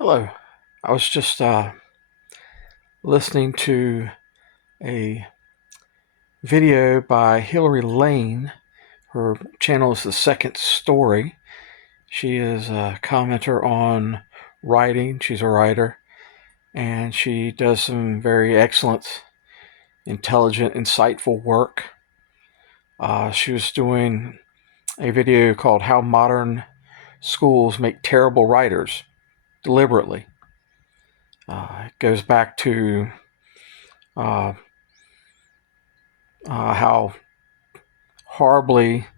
Hello. I was just listening to a video by Hillary Lane. Her channel is The Second Story. She is a commenter on writing. She's a writer, and she does some very excellent, intelligent, insightful work. She was doing a video called How Modern Schools Make Terrible Writers Deliberately. It goes back to uh, how horribly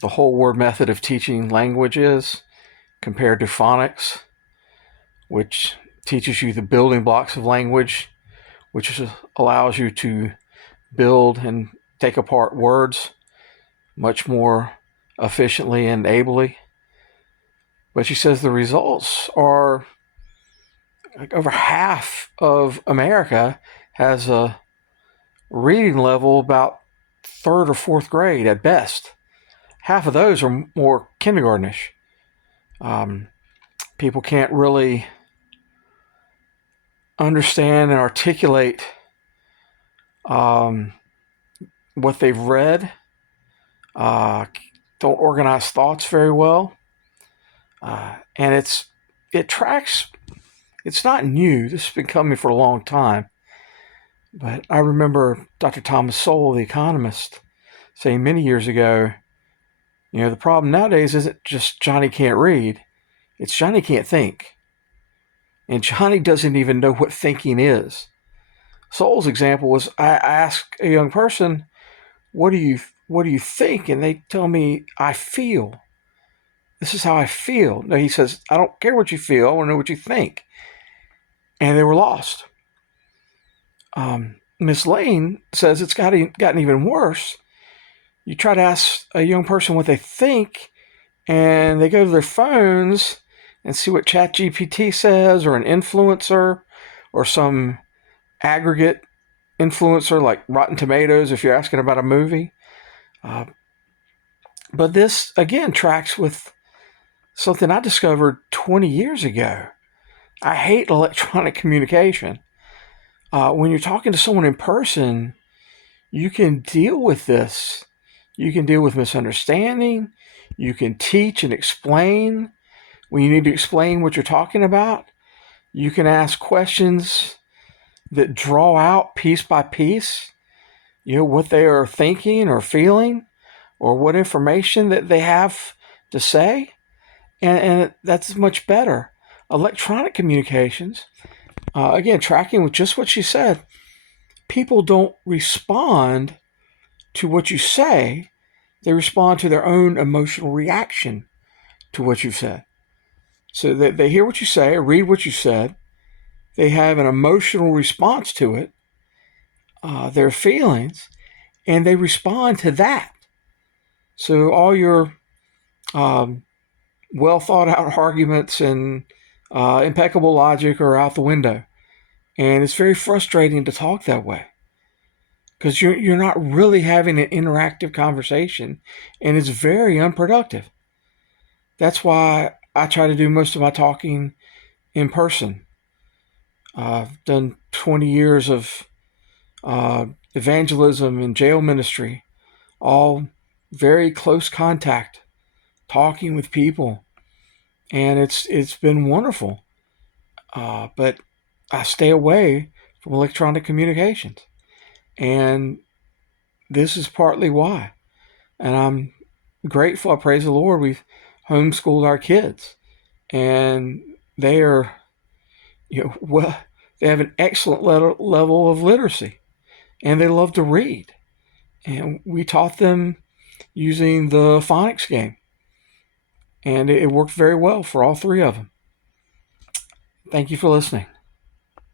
the whole word method of teaching language is compared to phonics, which teaches you the building blocks of language, which allows you to build and take apart words much more efficiently and ably. But she says the results are like over half of America has a reading level about third or fourth grade at best. Half of those are more kindergartenish. People can't really understand and articulate what they've read, don't organize thoughts very well, and it tracks. It's not new. This has been coming for a long time. But I remember Dr. Thomas Sowell, the economist, saying many years ago, the problem nowadays isn't just Johnny can't read, it's Johnny can't think. And Johnny doesn't even know what thinking is. Sowell's example was I ask a young person, what do you think? And they tell me, I feel. This is how I feel. No, he says, I don't care what you feel, I want to know what you think. And they were lost. Miss Lane says it's gotten even worse. You try to ask a young person what they think, and they go to their phones and see what ChatGPT says, or an influencer, or some aggregate influencer like Rotten Tomatoes if you're asking about a movie. But this, again, tracks with something I discovered 20 years ago. I hate electronic communication. When you're talking to someone in person, you can deal with this. You can deal with misunderstanding. You can teach and explain when you need to explain what you're talking about. You can ask questions that draw out piece by piece, what they are thinking or feeling, or what information that they have to say. And that's much better. Electronic communications, again, tracking with just what she said, people don't respond to what you say. They respond to their own emotional reaction to what you've said. So they hear what you say or read what you said. They have an emotional response to it, their feelings, and they respond to that. So all your well thought out arguments and impeccable logic are out the window. And it's very frustrating to talk that way because you're not really having an interactive conversation, and it's very unproductive. That's why I try to do most of my talking in person. I've done 20 years of evangelism and jail ministry, all very close contact, talking with people, and it's been wonderful. But I stay away from electronic communications, and this is partly why. And I'm grateful. I praise the Lord. We've homeschooled our kids, and they are, well, they have an excellent level of literacy, and they love to read. And we taught them using the phonics game, and it worked very well for all three of them. Thank you for listening.